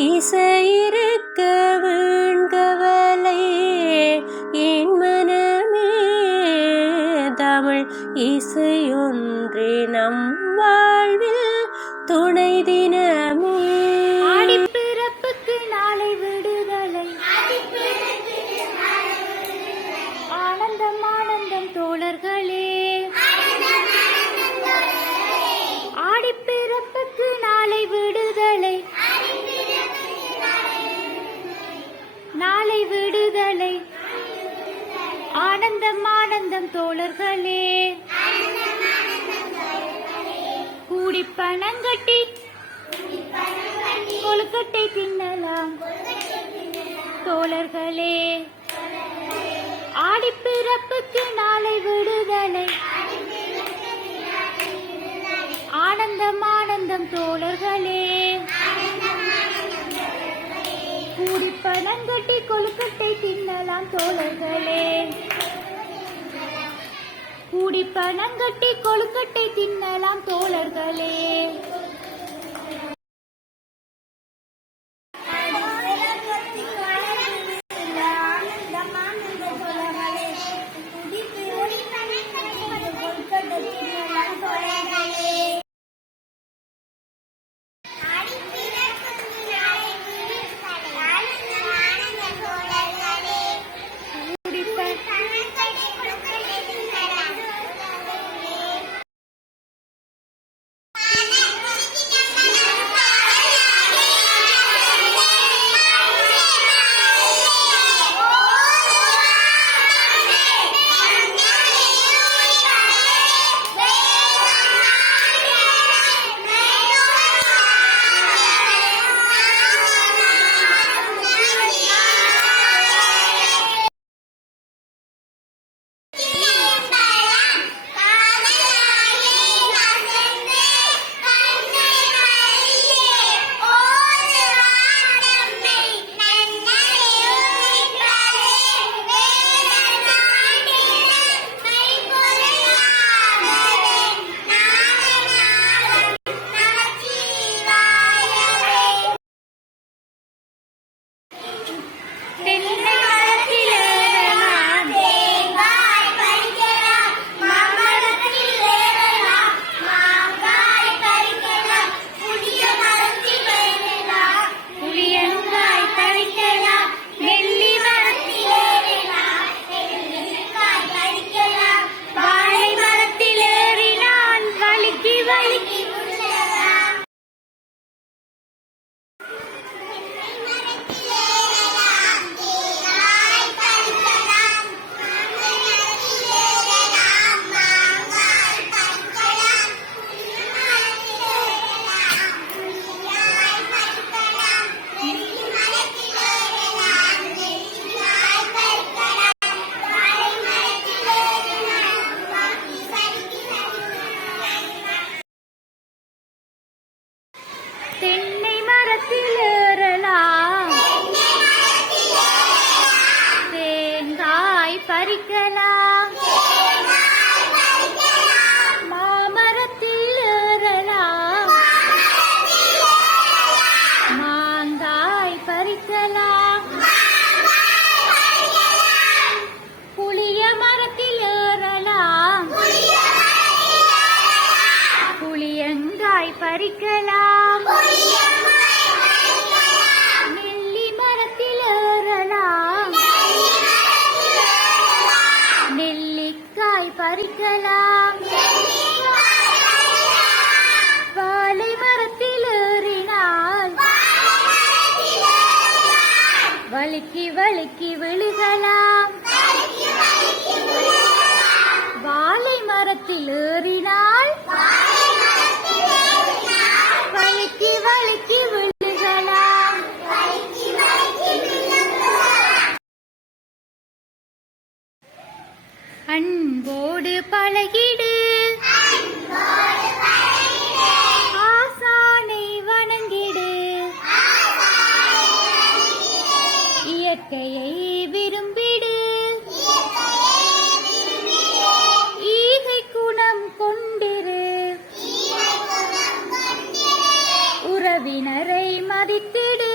இசையிருக்க வீண்கவலை என் மனமே தமிழ் இசையொன்றே நம் வாழ்வில் துணை தினமே. ஆடிப்பிறப்புக்கு நாளை விடுதலை, ஆனந்தம் ஆனந்தம் தோழர்களே. ஆடிப்பிறப்புக்கு நாளை விடுதலை, நாளை விடுதலை, ஆனந்தம் ஆனந்தம் தோழர்களே. கூடி பணங்கட்டி கொழுக்கட்டை தின்னலாம் தோழர்களே. ஆடிப்பிறப்புக்கு நாளை விடுதலை, ஆனந்தம் ஆனந்தம் தோழர்களே. கூடி பணங்கட்டி கொழுக்கட்டை தின்னலாம் தோழர்களே. கூடி பணங்கட்டி கொழுக்கட்டை தின்னலாம் தோழர்களே. தென்னை மரத்தில் ஏறலாம், தேங்காய் பறிக்கலாம். மாமரத்தில் ஏறலாம், மாங்காய் பறிக்கலாம். புளிய மரத்தில் ஏறலாம், புளியங்காய் பறிக்கலாம். நெல்லி மரத்தில் ஏறலாம், நெல்லிக்காய் பறிக்கலாம். வாழை மரத்தில் ஏறினால் வழுக்கி வழுக்கி விழுகலாம். வாழை மரத்தில் ஏறினால் வழுக்கி வழுக்கி விழுகலாம். அன்போடு பழகிடு, ஆசானை வணங்கிடு. இயற்கையை விரும்பிடு, ஈகை குணம் கொண்டிரு. உறவினரை மதித்திடு,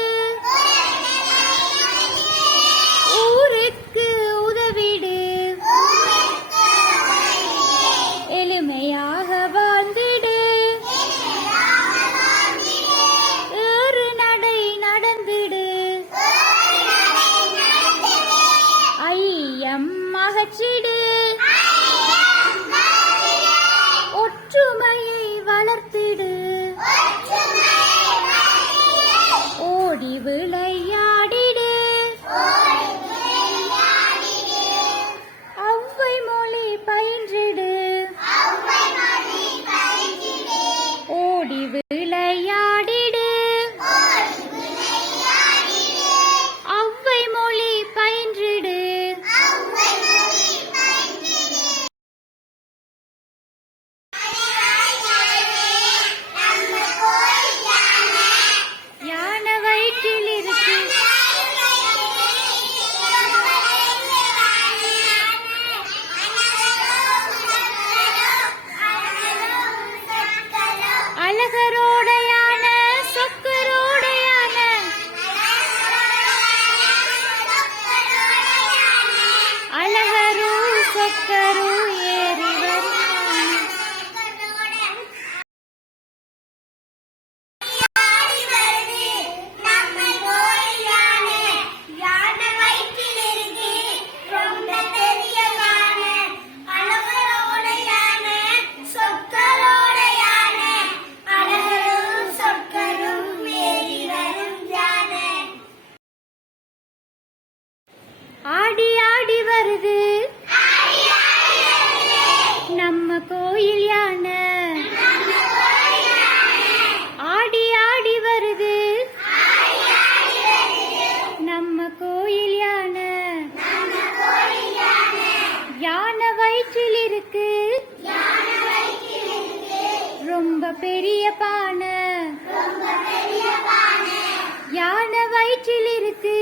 வயிற்றில் இருக்கு